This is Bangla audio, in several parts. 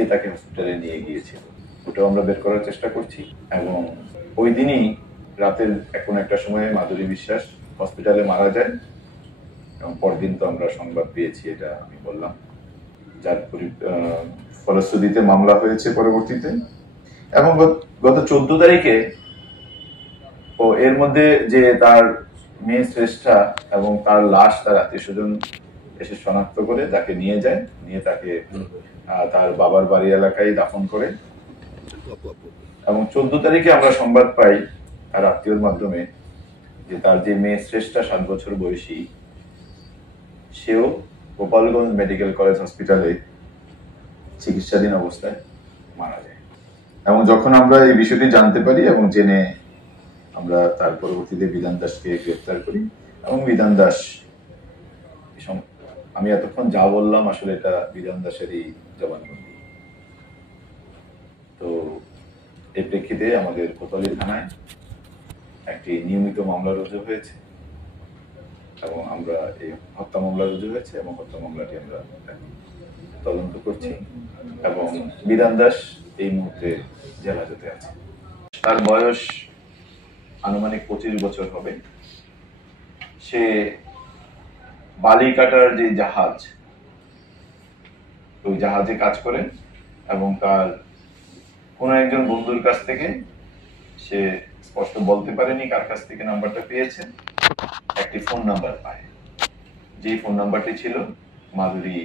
কে তাকে হসপিটালে নিয়ে গিয়েছিল, ওটাও আমরা বের করার চেষ্টা করছি। এবং ওই দিনই রাতের কোনো একটা সময়ে মাধুরী বিশ্বাস হসপিটালে মারা যায় এবং পরদিন তো আমরা সংবাদ পেয়েছি, এটা আমি বললাম, যার ফলশ্রুতিতে মামলা হয়েছে পরবর্তীতে। এবং গত 14 তারিখে এর মধ্যে যে তার মেয়ে শ্রেষ্ঠা এবং তার লাশ তার আত্মীয় স্বজন এসে শনাক্ত করে তাকে নিয়ে যায়, নিয়ে তাকে তার বাবার বাড়ি এলাকায় দাফন করে। এবং 14 তারিখে আমরা সংবাদ পাই তার আত্মীয়র মাধ্যমে যে তার যে মেয়ে শ্রেষ্ঠা 7 বছর বয়সী, সেও গোপালগঞ্জ মেডিকেল কলেজ হসপিটালে চিকিৎসাধীন অবস্থায় মারা যায়। এবং যখন আমরা এই বিষয়টি জানতে পারি এবং জেনে আমরা তার পরবর্তীতে বিধান দাসকে গ্রেফতার করি এবং বিধান দাস, আমি এতক্ষণ যা বললাম আসলে এটা বিধান দাসেরই জবানবন্দি। তো এই প্রেক্ষিতে আমাদের কোতোয়ালি থানায় একটি নিয়মিত মামলা রুজু হয়েছে এবং আমরা এই হত্যা মামলা রুজু হয়েছে এবং হত্যা মামলাটি আমরা তদন্ত করছি। এবং বিধান দাস এই মুহূর্তে জেলহাজতে আছে। তার বয়স আনুমানিক 25 বছর হবে। সে বালি কাটার যে জাহাজ, ওই জাহাজে কাজ করেন এবং তার কোনো একজন বন্ধুর কাছ থেকে, সে স্পষ্ট বলতে পারেনি কার কাছ থেকে নাম্বারটা পেয়েছে, একটি ফোন নাম্বার পায়, যে ফোন নাম্বারটি ছিল মাধুরী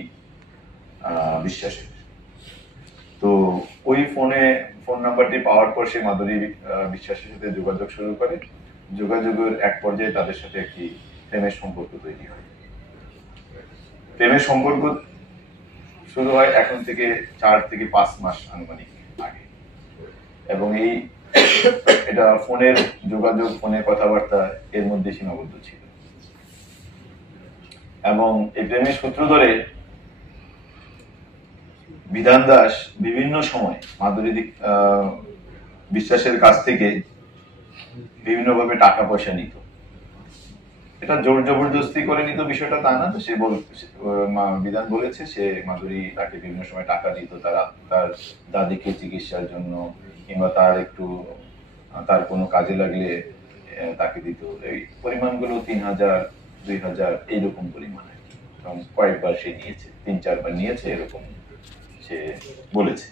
বিশ্বাসের। তো ওই ফোন নাম্বারটি পাওয়ার পর সে মাধুরী বিশ্বাসের সাথে যোগাযোগ শুরু করে। যোগাযোগের এক পর্যায়ে তাদের সাথে একটি প্রেমের সম্পর্ক তৈরি হয়। প্রেমের সম্পর্ক শুরু হয় এখন থেকে 4 থেকে 5 মাস আনুমানিক আগে। এবং এটা ফোনের যোগাযোগ, ফোনের কথাবার্তা এর মধ্যে সীমাবদ্ধ ছিল। এবং এই প্রেমের সূত্র ধরে বিধান দাস বিভিন্ন সময় মাধুরী বিশ্বাসের কাছ থেকে বিভিন্নভাবে টাকা পয়সা নিত। এটা জোর জবরদস্তি করে নিত বিষয়টা তা না। সে বিধান বলেছে সে মাধুরী তাকে বিভিন্ন সময় টাকা দিত তার দাদিকে চিকিৎসার জন্য, কিংবা তার কোনো কাজে লাগলে তাকে দিত। এই পরিমাণগুলো 3000, 2000 এইরকম পরিমাণ। এবং কয়েকবার সে নিয়েছে, 3-4 বার নিয়েছে এরকম সে বলেছে।